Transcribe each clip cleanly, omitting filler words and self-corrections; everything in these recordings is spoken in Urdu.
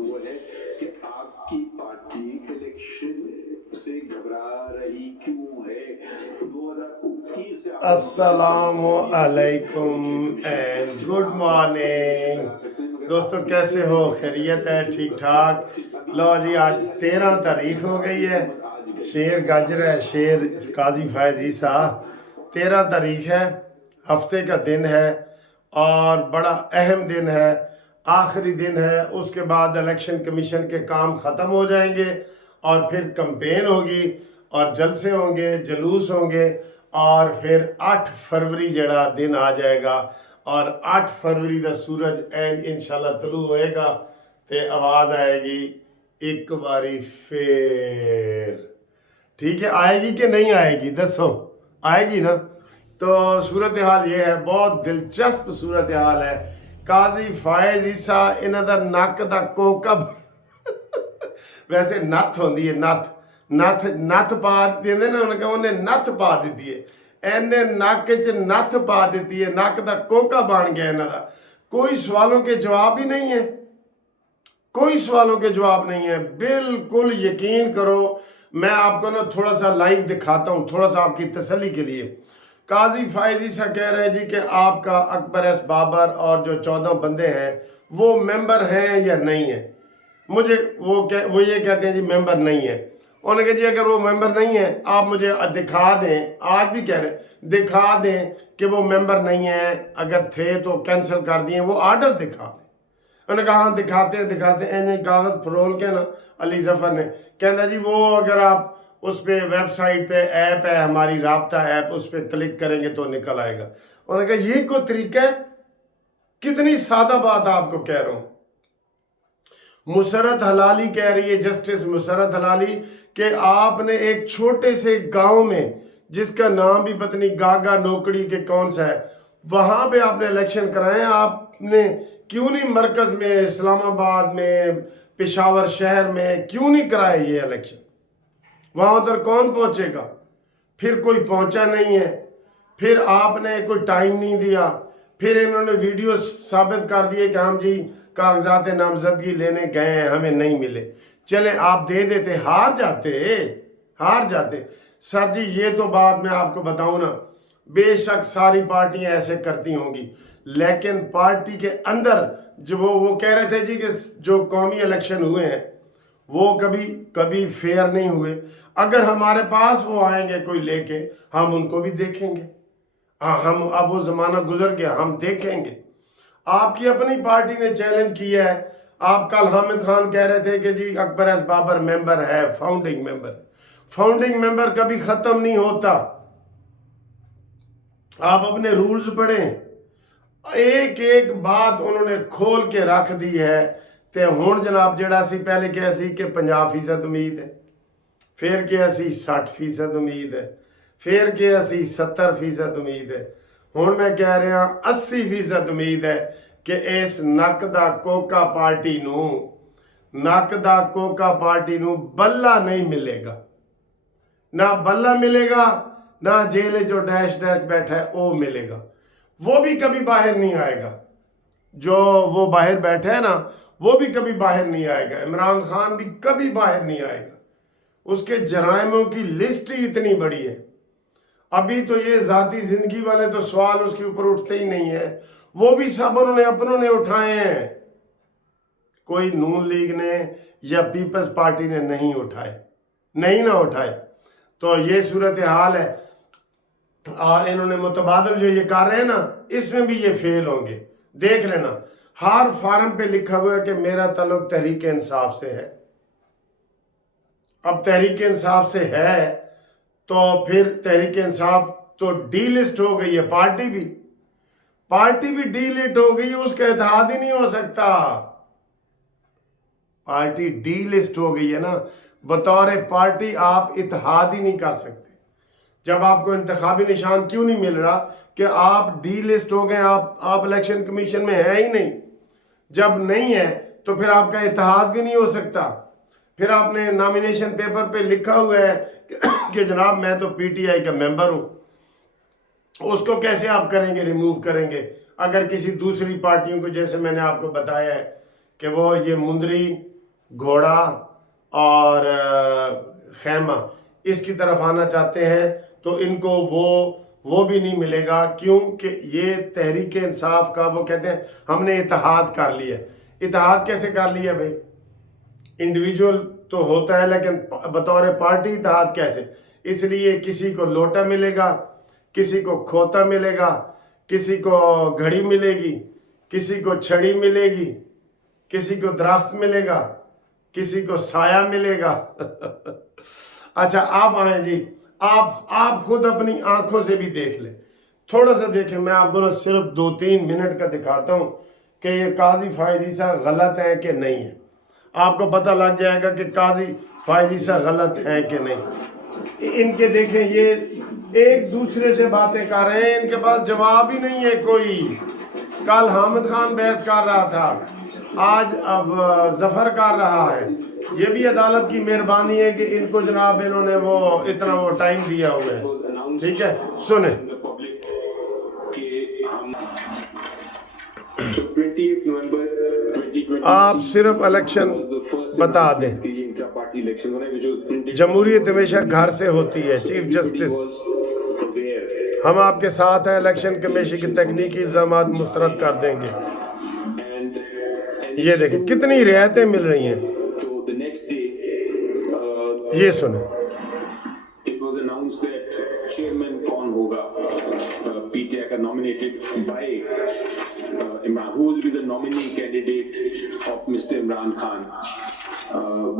وہ ہے کہ آپ کی پارٹی الیکشن سے گھبرا رہی کیوں ہے؟ 2029 سے السلام علیکم اینڈ گڈ مارننگ دوستو، کیسے ہو؟ خیریت ہے؟ ٹھیک ٹھاک؟ لو جی، آج 13 تاریخ ہو گئی ہے، شیر گاجر ہے، شیر قاضی فائز عیسی، 13 تاریخ ہے، ہفتے کا دن ہے اور بڑا اہم دن ہے، آخری دن ہے۔ اس کے بعد الیکشن کمیشن کے کام ختم ہو جائیں گے اور پھر کمپین ہوگی اور جلسے ہوں گے، جلوس ہوں گے، اور پھر 8 فروری جڑا دن آ جائے گا اور 8 فروری دا سورج انشاءاللہ طلوع ہوئے گا تے آواز آئے گی ایک باری پھر۔ ٹھیک ہے، آئے گی کہ نہیں آئے گی؟ دسو، آئے گی نا؟ تو صورتحال یہ ہے، بہت دلچسپ صورتحال ہے۔ قاضی فائز عیسی انہاں دا نک دا کوکب ویسے نت ہوندی ہے، نت پا دیندے نا، انہوں نے کہا انہیں نت پا دیتی ہے، اینے نک چ نت پا دیتی ہے، نک دا کوکا بن گیا انہاں دا۔ کوئی سوالوں کے جواب ہی نہیں ہے، کوئی سوالوں کے جواب نہیں ہے۔ بالکل یقین کرو، میں آپ کو نا تھوڑا سا لائیو دکھاتا ہوں، تھوڑا سا آپ کی تسلی کے لیے۔ قاضی فائز عیسی کہہ رہے جی کہ آپ کا اکبر ایس بابر اور جو 14 بندے ہیں وہ ممبر ہیں یا نہیں ہیں؟ مجھے وہ یہ کہتے ہیں جی ممبر نہیں ہے۔ انہوں نے کہا جی اگر وہ ممبر نہیں ہے آپ مجھے دکھا دیں، آج بھی کہہ رہے ہیں دکھا دیں کہ وہ ممبر نہیں ہیں، اگر تھے تو کینسل کر دیے، وہ آرڈر دکھا دیں۔ انہوں نے کہا ہاں دکھاتے ہیں انہیں کاغذ پھرول کے نا علی ظفر نے کہنا جی وہ اگر آپ اس پہ ویب سائٹ پہ ایپ ہے ہماری رابطہ ایپ، اس پہ کلک کریں گے تو نکل آئے گا۔ انہوں نے کہا یہ کوئی طریقہ ہے؟ کتنی سادہ بات آپ کو کہہ رہا ہوں۔ مسرت حلالی کہہ رہی ہے، جسٹس مسرت حلالی، کہ آپ نے ایک چھوٹے سے گاؤں میں جس کا نام بھی پتہ نہیں گاگا نوکڑی کے کون سا ہے، وہاں پہ آپ نے الیکشن کرائے ہیں۔ آپ نے کیوں نہیں مرکز میں، اسلام آباد میں، پشاور شہر میں کیوں نہیں کرائے یہ الیکشن؟ وہاں ادھر کون پہنچے گا؟ پھر کوئی پہنچا نہیں ہے، پھر آپ نے کوئی ٹائم نہیں دیا، پھر انہوں نے ویڈیو ثابت کر دیے کہ ہم جی کاغذات نامزدگی لینے گئے ہیں، ہمیں نہیں ملے۔ چلیں آپ دے دیتے، ہار جاتے۔ سر جی یہ تو بات میں آپ کو بتاؤں نا، بے شک ساری پارٹیاں ایسے کرتی ہوں گی، لیکن پارٹی کے اندر جو وہ کہہ رہے تھے جی کہ جو قومی الیکشن ہوئے ہیں وہ کبھی فیئر نہیں ہوئے۔ اگر ہمارے پاس وہ آئیں گے کوئی لے کے، ہم ان کو بھی دیکھیں گے۔ ہم اب وہ زمانہ گزر گیا، ہم دیکھیں گے۔ آپ کی اپنی پارٹی نے چیلنج کیا ہے۔ آپ کل حامد خان کہہ رہے تھے کہ جی اکبر ایس بابر ممبر ہے، فاؤنڈنگ ممبر کبھی ختم نہیں ہوتا۔ آپ اپنے رولز پڑھیں، ایک ایک بات انہوں نے کھول کے رکھ دی ہے۔ تے ہون جناب جڑا سی پہلے کہا سی کہ 50% امید ہے، پھر کہا سی 60% امید ہے، پھر کہا سی 70% امید ہے، ہون میں کہہ رہا 80% امید ہے کہ اس نک دا کوکا پارٹی نو بلہ نہیں ملے گا، نہ بلہ ملے گا، نہ جیلے جو ڈیش بیٹھا ہے وہ ملے گا۔ وہ بھی کبھی باہر نہیں آئے گا، جو وہ باہر بیٹھا ہے نا وہ بھی کبھی باہر نہیں آئے گا، عمران خان بھی کبھی باہر نہیں آئے گا۔ اس کے جرائموں کی لسٹ ہی اتنی بڑی ہے۔ ابھی تو یہ ذاتی زندگی والے تو سوال اس کے اوپر اٹھتے ہی نہیں ہیں، وہ بھی سب انہوں نے اپنوں نے اٹھائے ہیں، کوئی نون لیگ نے یا پیپلز پارٹی نے نہیں اٹھائے۔ تو یہ صورتحال ہے، اور انہوں نے متبادل جو یہ کر رہے ہیں نا اس میں بھی یہ فیل ہوں گے۔ دیکھ لینا ہر فارم پہ لکھا ہوا ہے کہ میرا تعلق تحریک انصاف سے ہے۔ اب تحریک انصاف سے ہے تو پھر تحریک انصاف تو ڈی لسٹ ہو گئی ہے، پارٹی بھی ڈی لسٹ ہو گئی ہے، اس کا اتحاد ہی نہیں ہو سکتا۔ پارٹی ڈی لسٹ ہو گئی ہے نا، بطور پارٹی آپ اتحاد ہی نہیں کر سکتے۔ جب آپ کو انتخابی نشان کیوں نہیں مل رہا؟ کہ آپ ڈی لسٹ ہو گئے، آپ الیکشن کمیشن میں ہیں ہی نہیں۔ جب نہیں ہے تو پھر آپ کا اتحاد بھی نہیں ہو سکتا۔ پھر آپ نے نامینیشن پیپر پہ لکھا ہوا ہے کہ جناب میں تو پی ٹی آئی کا ممبر ہوں، اس کو کیسے آپ کریں گے، ریموو کریں گے؟ اگر کسی دوسری پارٹیوں کو، جیسے میں نے آپ کو بتایا ہے کہ وہ یہ مندری گھوڑا اور خیمہ اس کی طرف آنا چاہتے ہیں تو ان کو وہ بھی نہیں ملے گا، کیونکہ یہ تحریک انصاف کا وہ کہتے ہیں ہم نے اتحاد کر لیا۔ اتحاد کیسے کر لیا بھائی؟ انڈیویجول تو ہوتا ہے لیکن بطور پارٹی اتحاد کیسے؟ اس لیے کسی کو لوٹا ملے گا، کسی کو کھوتا ملے گا، کسی کو گھڑی ملے گی، کسی کو چھڑی ملے گی، کسی کو درخت ملے گا، کسی کو سایہ ملے گا۔ اچھا آپ آئیں جی، آپ خود اپنی آنکھوں سے بھی دیکھ لیں، تھوڑا سا دیکھیں، میں آپ کو صرف 2-3 منٹ کا دکھاتا ہوں کہ یہ قاضی فائز عیسی غلط ہیں کہ نہیں ہیں۔ آپ کو پتہ لگ جائے گا کہ قاضی فائز عیسی غلط ہیں کہ نہیں۔ ان کے دیکھیں یہ ایک دوسرے سے باتیں کر رہے ہیں، ان کے پاس جواب ہی نہیں ہے کوئی۔ کل حامد خان بحث کر رہا تھا، آج اب ظفر کر رہا ہے۔ یہ بھی عدالت کی مہربانی ہے کہ ان کو جناب انہوں نے وہ اتنا وہ ٹائم دیا ہوا ہے، ٹھیک ہے؟ سنیں آپ صرف الیکشن بتا دیں۔ جمہوریت ہمیشہ گھر سے ہوتی ہے، چیف جسٹس ہم آپ کے ساتھ ہیں، الیکشن کمیشن کے تکنیکی الزامات مسترد کر دیں گے۔ یہ دیکھیں کتنی رعایتیں مل رہی ہیں، یہ سنیں۔ Who will be the nominee candidate of Mr. Imran Khan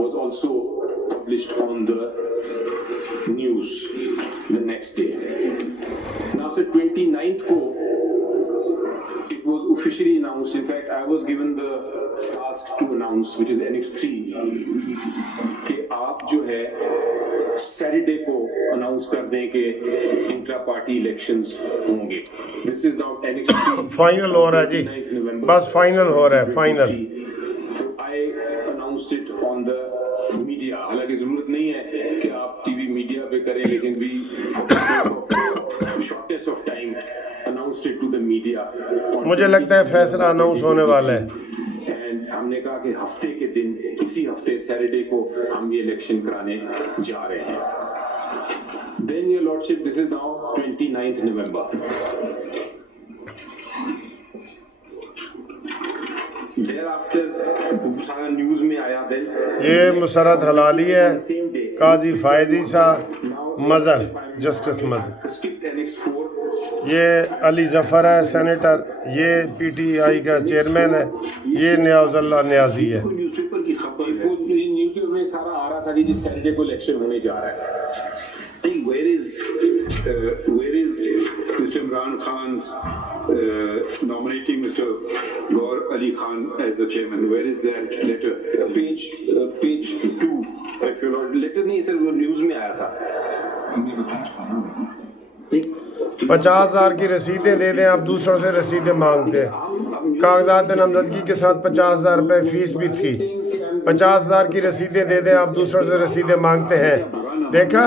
was also published on the news the next day. Now, sir, 29th ko it was officially announced. In fact, I was given the task to announce, which is Annex 3, کہ آپ جو ہے سیٹرڈے کو اناؤنس کر دیں کہ انٹرا پارٹی الیکشنز ہوں گے۔ دس از ناؤ Annex 3 فائنل ہو رہا ہے جی، بس فائنل ہو رہا ہے، final. I announced it on the media. حالانکہ ضرورت نہیں ہے کہ آپ ٹی وی میڈیا پہ کریں، لیکن بھی shortest of time announced it to the media. مجھے لگتا ہے فیصلہ اناؤنس ہونے والا ہے۔ ہم نے کہا کہ ہفتے کے دن اسی ہفتے سیٹرڈے کو ہم یہ الیکشن کرانے جا رہے ہیں۔ Then your lordship, this is now 29th November. Thereafter سارا نیوز میں آیا دن یہ مسرت حلالی ہے، قاضی فائز عیسی مظہر، جسٹس مظہر۔ یہ علی ظفر ہے سینیٹر، یہ پی ٹی آئی کا چیئرمین ہے، یہ نیاز اللہ نیازی ہے۔ نیوز پیپر کی خبر نیوز پیپر میں سارا آ رہا تھا کہ جس سیٹرڈے کو الیکشن ہونے جا رہا ہے۔ Where is Mr. Imran Khan's nominating Mr. Gaur Ali Khan as the chairman? Where is that letter? Page 2. If you not letter نہیں سر، وہ نیوز میں آیا تھا۔ 50,000 کی رسیدیں دے دیں، آپ دوسروں سے رسیدیں مانگتے ہیں۔ کاغذات نامزدگی کے ساتھ 50,000 روپے فیس بھی تھی۔ 50,000 کی رسیدیں دے دیں، آپ دوسروں سے رسیدیں مانگتے ہیں۔ دیکھا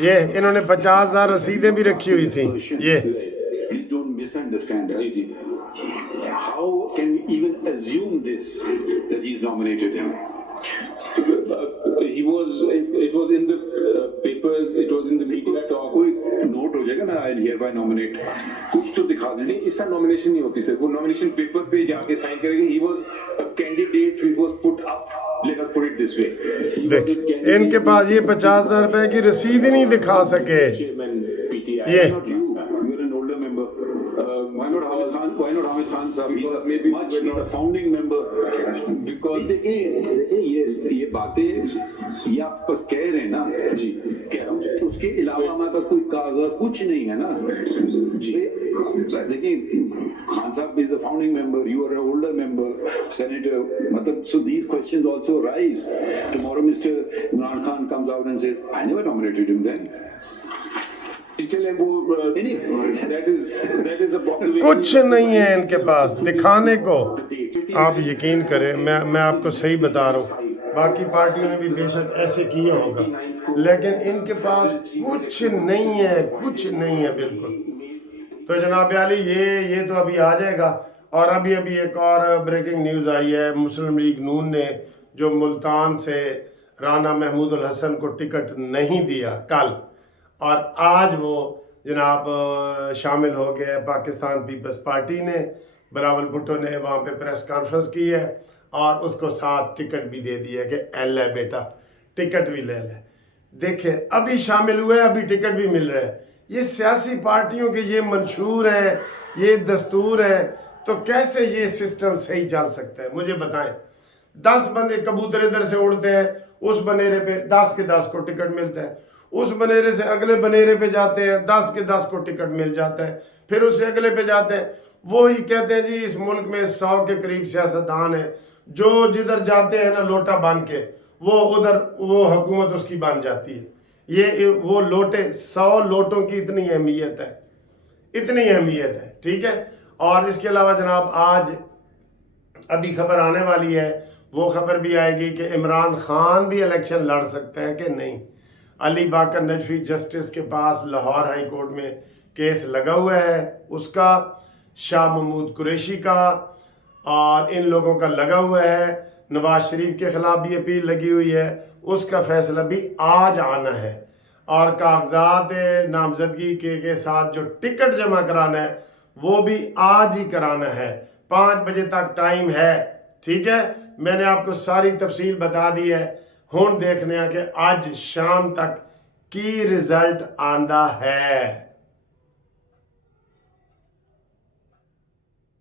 یہ انہوں نے 50,000 رسیدیں بھی رکھی ہوئی تھیں۔ یہ Please don't misunderstand us. How can we even assume this, that he's nominated him? It was in the papers, it was in the media talk. کوئی نوٹ ہو جائے گا نا I hereby nominate، کچھ تو دکھا دیں۔ اس طرح نامینیشن نہیں ہوتی سر، وہ نامینیشن پیپر پہ جا کے سائن کرے گا۔ He was a candidate, he was put up. Let us put it this way. دیکھ ان کے پاس یہ 50,000 روپے کی رسید ہی نہیں دکھا سکے۔ یہ Why not Hamid Khan صاحب؟ Maybe much not a founding member. Because دیکھیں یہ باتیں یہ آپ بس کہہ رہے ہیں نا جی، کہہ رہا ہوں، اس کے علاوہ ہمارے پاس کوئی کاغذ کچھ نہیں ہے نا جی۔ دیکھیں خان صاحب is a founding member, you are an older member, senator، مطلب so these questions also arise. Tomorrow Mr. Imran Khan comes out and says I never nominated him then. کچھ نہیں ہے ان کے پاس دکھانے کو۔ آپ یقین کریں، میں آپ کو صحیح بتا رہا ہوں، باقی پارٹیوں نے بھی بے شک ایسے کیا ہوگا، لیکن ان کے پاس کچھ نہیں ہے، کچھ نہیں ہے بالکل۔ تو جناب علی یہ تو ابھی آ جائے گا۔ اور ابھی ایک اور بریکنگ نیوز آئی ہے، مسلم لیگ نون نے جو ملتان سے رانا محمود الحسن کو ٹکٹ نہیں دیا کل، اور آج وہ جناب شامل ہو گئے پاکستان پیپلز پارٹی نے، بلاول بھٹو نے وہاں پہ پریس کانفرنس کی ہے اور اس کو ساتھ ٹکٹ بھی دے دیا کہ ایل ہے بیٹا ٹکٹ بھی لے لے۔ دیکھیں ابھی شامل ہوئے، ابھی ٹکٹ بھی مل رہے ہیں۔ یہ سیاسی پارٹیوں کے یہ منشور ہیں، یہ دستور ہیں، تو کیسے یہ سسٹم صحیح چل سکتا ہے؟ مجھے بتائیں۔ 10 بندے کبوتر ادھر سے اڑتے ہیں، اس بنیرے پہ 10 کے 10 کو ٹکٹ ملتا ہے، اس بنیرے سے اگلے بنیرے پہ جاتے ہیں، 10 کے 10 کو ٹکٹ مل جاتا ہے، پھر اس سے اگلے پہ جاتے ہیں۔ وہی کہتے ہیں جی اس ملک میں 100 کے قریب سیاستدان ہیں، جو جدھر جاتے ہیں نا لوٹا بن کے، وہ ادھر وہ حکومت اس کی بن جاتی ہے۔ یہ وہ لوٹے 100 لوٹوں کی اتنی اہمیت ہے، اتنی اہمیت ہے، ٹھیک ہے۔ اور اس کے علاوہ جناب آج ابھی خبر آنے والی ہے، وہ خبر بھی آئے گی کہ عمران خان بھی الیکشن لڑ سکتا ہے کہ نہیں۔ علی باقر نجفی جسٹس کے پاس لاہور ہائی کورٹ میں کیس لگا ہوا ہے، اس کا، شاہ محمود قریشی کا، اور ان لوگوں کا لگا ہوا ہے۔ نواز شریف کے خلاف بھی اپیل لگی ہوئی ہے، اس کا فیصلہ بھی آج آنا ہے۔ اور کاغذات نامزدگی کے ساتھ جو ٹکٹ جمع کرانا ہے وہ بھی آج ہی کرانا ہے، 5 بجے تک ٹائم ہے، ٹھیک ہے۔ میں نے آپ کو ساری تفصیل بتا دی ہے، ہون دیکھنے ہیں کہ آج شام تک کی رزلٹ آندہ ہے۔